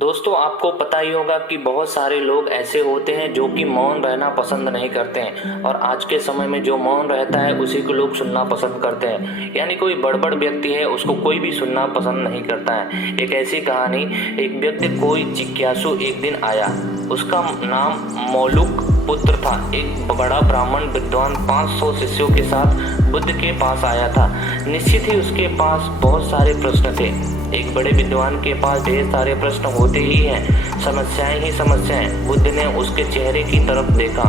दोस्तों, आपको पता ही होगा कि बहुत सारे लोग ऐसे होते हैं जो कि मौन रहना पसंद नहीं करते हैं और आज के समय में जो मौन रहता है उसी को लोग सुनना पसंद करते हैं। यानी कोई बड़बड़ व्यक्ति है, उसको कोई भी सुनना पसंद नहीं करता है। एक ऐसी कहानी, एक व्यक्ति कोई जिज्ञासु एक दिन आया। उसका नाम मौलुक पुत्र था। एक बड़ा ब्राह्मण विद्वान 500 शिष्यों के साथ बुद्ध के पास आया था। निश्चित ही उसके पास बहुत सारे प्रश्न थे। एक बड़े विद्वान के पास ढेर सारे प्रश्न होते ही हैं, समस्याएं ही समस्याएं। बुद्ध ने उसके चेहरे की तरफ देखा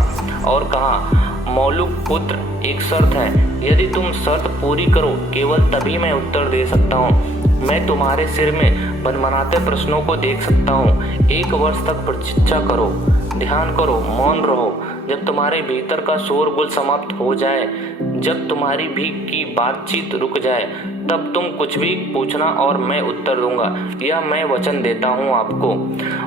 और कहा, मौलुक पुत्र, एक शर्त है। यदि तुम शर्त पूरी करो, केवल तभी मैं उत्तर दे सकता हूँ। मैं तुम्हारे सिर में बनबनाते प्रश्नों को देख सकता हूँ। 1 वर्ष तक प्रतीक्षा करो, ध्यान करो, मौन रहो। जब तुम्हारे भीतर का शोरगुल समाप्त हो जाए, जब तुम्हारी भी की बातचीत रुक जाए, तब तुम कुछ भी पूछना और मैं उत्तर दूंगा। यह मैं वचन देता हूँ आपको।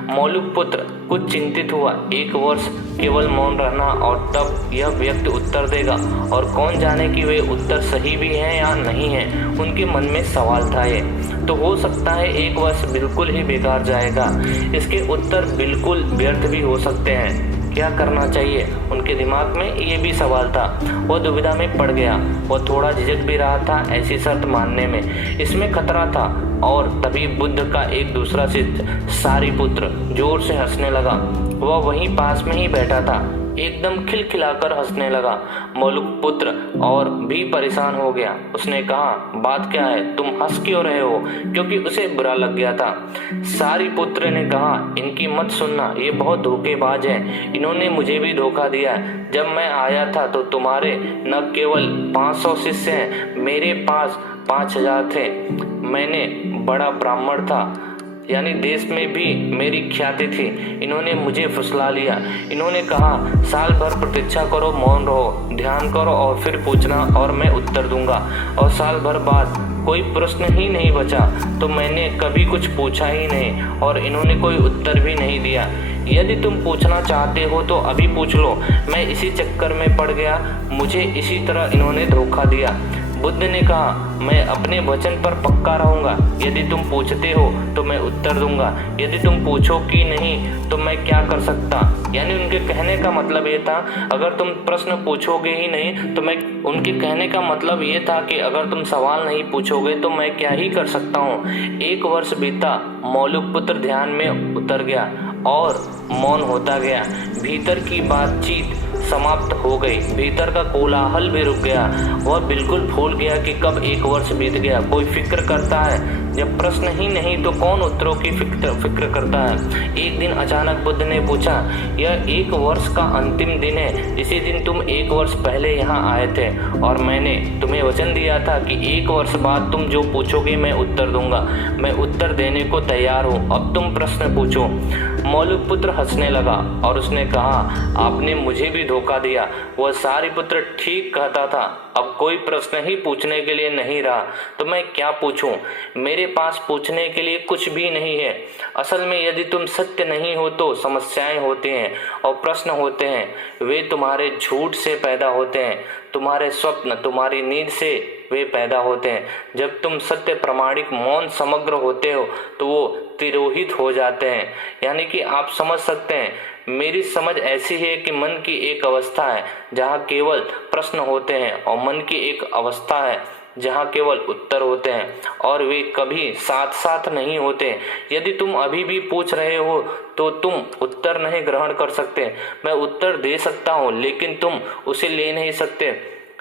मौलुक पुत्र कुछ चिंतित हुआ। 1 वर्ष केवल मौन रहना और तब यह व्यक्ति उत्तर देगा, और कौन जाने कि वे उत्तर सही भी हैं या नहीं है। उनके मन में सवाल था। ये तो हो सकता है 1 वर्ष बिल्कुल ही बेकार जाएगा। इसके उत्तर बिल्कुल व्यर्थ भी हो सकते हैं। क्या करना चाहिए, उनके दिमाग में ये भी सवाल था। वह दुविधा में पड़ गया। वह थोड़ा झिझक भी रहा था ऐसी शर्त मानने में। इसमें खतरा था। और तभी बुद्ध का एक दूसरा शिष्य सारिपुत्र जोर से हंसने लगा। वह वहीं पास में ही बैठा था, एकदम खिलखिलाकर हंसने लगा। मौलुक पुत्र और भी परेशान हो गया। उसने कहा, बात क्या है, तुम हंस क्यों रहे हो? क्योंकि उसे बुरा लग गया था। सारिपुत्र ने कहा, इनकी मत सुनना, ये बहुत धोखेबाज हैं। इन्होंने मुझे भी धोखा दिया। जब मैं आया था तो तुम्हारे न केवल 500 शिष्य हैं, मेरे पास 5000 थे। मैंने बड़ा ब्राह्मण था, यानी देश में भी मेरी ख्याति थी। इन्होंने मुझे फुसला लिया। इन्होंने कहा, साल भर प्रतीक्षा करो, मौन रहो, ध्यान करो और फिर पूछना और मैं उत्तर दूंगा। और साल भर बाद कोई प्रश्न ही नहीं बचा तो मैंने कभी कुछ पूछा ही नहीं और इन्होंने कोई उत्तर भी नहीं दिया। यदि तुम पूछना चाहते हो तो अभी पूछ लो। मैं इसी चक्कर में पड़ गया, मुझे इसी तरह इन्होंने धोखा दिया। बुद्ध ने कहा, मैं अपने वचन पर पक्का रहूंगा। यदि तुम पूछते हो तो मैं उत्तर दूंगा, यदि तुम पूछो कि नहीं तो मैं क्या कर सकता। यानी उनके कहने का मतलब ये था, अगर तुम प्रश्न पूछोगे ही नहीं तो मैं, उनके कहने का मतलब ये था कि अगर तुम सवाल नहीं पूछोगे तो मैं क्या ही कर सकता हूँ। 1 वर्ष बीता। मौलुक पुत्र ध्यान में उतर गया और मौन होता गया। भीतर की बातचीत समाप्त हो गई। भीतर का कोलाहल भी रुक गया। वह बिल्कुल भूल गया कि कब 1 वर्ष बीत गया। कोई फिक्र करता है जब प्रश्न ही नहीं तो कौन उत्तरों की फिक्र करता है। एक दिन अचानक बुद्ध ने पूछा, यह 1 वर्ष का अंतिम दिन है। इसी दिन तुम 1 वर्ष पहले यहाँ आए थे और मैंने तुम्हें वचन दिया था कि 1 वर्ष बाद तुम जो पूछोगे मैं उत्तर दूंगा। मैं उत्तर देने को तैयार हूँ, अब तुम प्रश्न पूछो। मौलुक पुत्र हंसने लगा और उसने कहा, आपने मुझे भी धोखा दिया। वह सारिपुत्र ठीक कहता था। अब कोई प्रश्न ही पूछने के लिए नहीं रहा तो मैं क्या पूछूं? मेरे पास पूछने के लिए कुछ भी नहीं है। असल में यदि तुम सत्य नहीं हो तो समस्याएं होती हैं और प्रश्न होते हैं। वे तुम्हारे झूठ से पैदा होते हैं, तुम्हारे स्वप्न, तुम्हारी नींद से वे पैदा होते हैं। जब तुम सत्य, प्रामाणिक, मौन, समग्र होते हो तो वो तिरोहित हो जाते हैं। यानी कि आप समझ सकते हैं, मेरी समझ ऐसी है कि मन की एक अवस्था है जहाँ केवल प्रश्न होते हैं और मन की एक अवस्था है जहाँ केवल उत्तर होते हैं और वे कभी साथ साथ नहीं होते। यदि तुम अभी भी पूछ रहे हो तो तुम उत्तर नहीं ग्रहण कर सकते। मैं उत्तर दे सकता हूँ लेकिन तुम उसे ले नहीं सकते।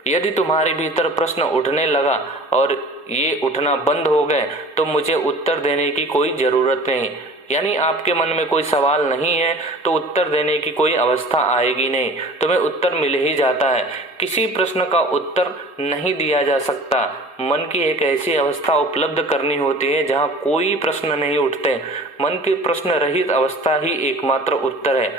यदि तुम्हारे भीतर प्रश्न उठने लगा और ये उठना बंद हो गए तो मुझे उत्तर देने की कोई ज़रूरत नहीं। यानी आपके मन में कोई सवाल नहीं है तो उत्तर देने की कोई अवस्था आएगी नहीं, तुम्हें उत्तर मिल ही जाता है। किसी प्रश्न का उत्तर नहीं दिया जा सकता। मन की एक ऐसी अवस्था उपलब्ध करनी होती है जहाँ कोई प्रश्न नहीं उठते। मन की प्रश्न रहित अवस्था ही एकमात्र उत्तर है।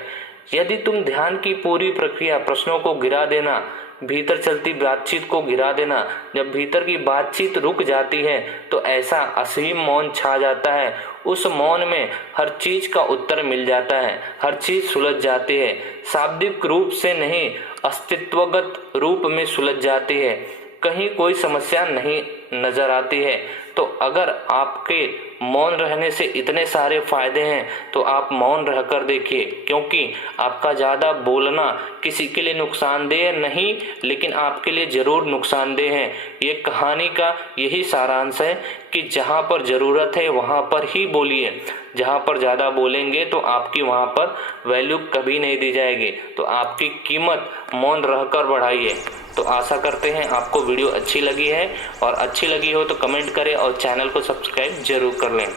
यदि तुम ध्यान की पूरी प्रक्रिया, प्रश्नों को गिरा देना, भीतर चलती बातचीत को गिरा देना, जब भीतर की बातचीत रुक जाती है तो ऐसा असीम मौन छा जाता है। उस मौन में हर चीज का उत्तर मिल जाता है, हर चीज सुलझ जाती है। शाब्दिक रूप से नहीं, अस्तित्वगत रूप में सुलझ जाती है। कहीं कोई समस्या नहीं नजर आती है, तो अगर आपके मौन रहने से इतने सारे फायदे हैं तो आप मौन रहकर देखिए, क्योंकि आपका ज़्यादा बोलना किसी के लिए नुकसानदेह नहीं, लेकिन आपके लिए ज़रूर नुकसानदेह है। ये कहानी का यही सारांश है कि जहाँ पर ज़रूरत है वहाँ पर ही बोलिए। जहाँ पर ज़्यादा बोलेंगे तो आपकी वहाँ पर वैल्यू कभी नहीं दी जाएगी। तो आपकी कीमत मौन रहकर बढ़ाइए। तो आशा करते हैं आपको वीडियो अच्छी लगी है, और अच्छी लगी हो तो कमेंट करें और चैनल को सब्सक्राइब जरूर कर लें।